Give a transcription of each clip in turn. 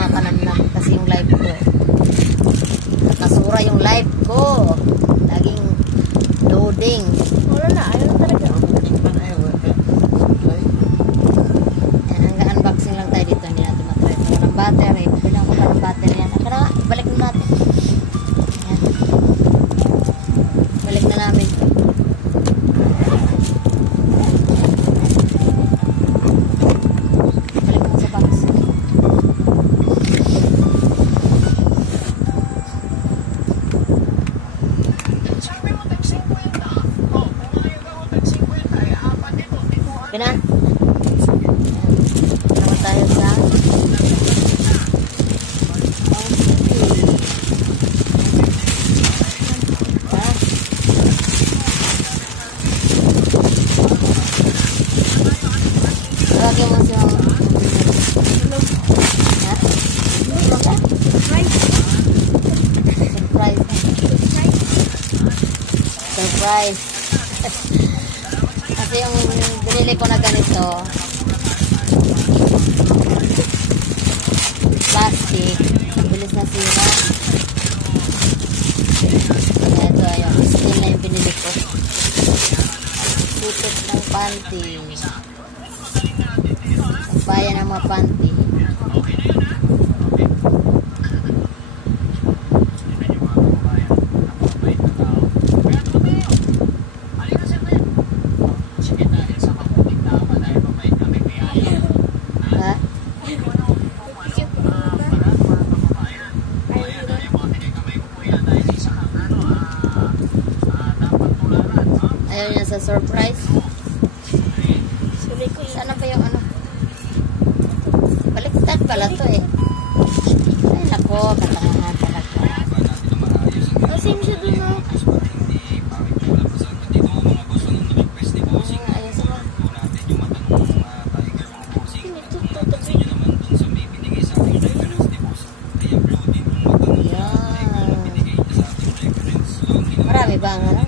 mga kanamnam kasi yung live ko. Nakasura yung live ko. Laging loading. Wala na, ayaw talaga. Unboxing lang tayo dito, hindi natin matry. Ito ng battery, pabilang ko pa ng battery yan. Aka na, balik na natin. Ayan. Balik na namin. Balik mo sa box. Pina? Tayo sa lagi mo siya surprise kasi yung binili ko na ganito plastic, bilis na sira. Ito, ayun, steel na yung binili ko. Sipit ng panty. Sampayan ng mga panty. Ayaw niya sa surprise. Sana ba yung ano? Baliktad pala to eh. Ay nako, katangahan talaga. Asim siya dun na. Ayos mo. Yan. Marami ba ang ano?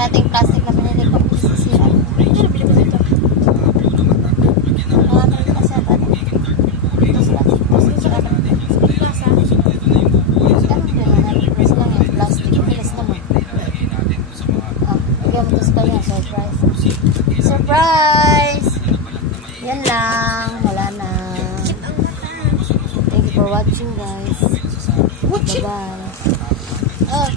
Dating plastic na pinili ko. Sira. Ano pili ko dito? Kasi ata din. Ito sila. Plaza. Ganun din na. Kasi lang yung plastic. Bilis naman. Bigyan mo ito sa kanya. Surprise. Surprise! Yan lang. Wala na. Thank you for watching guys. Bye-bye.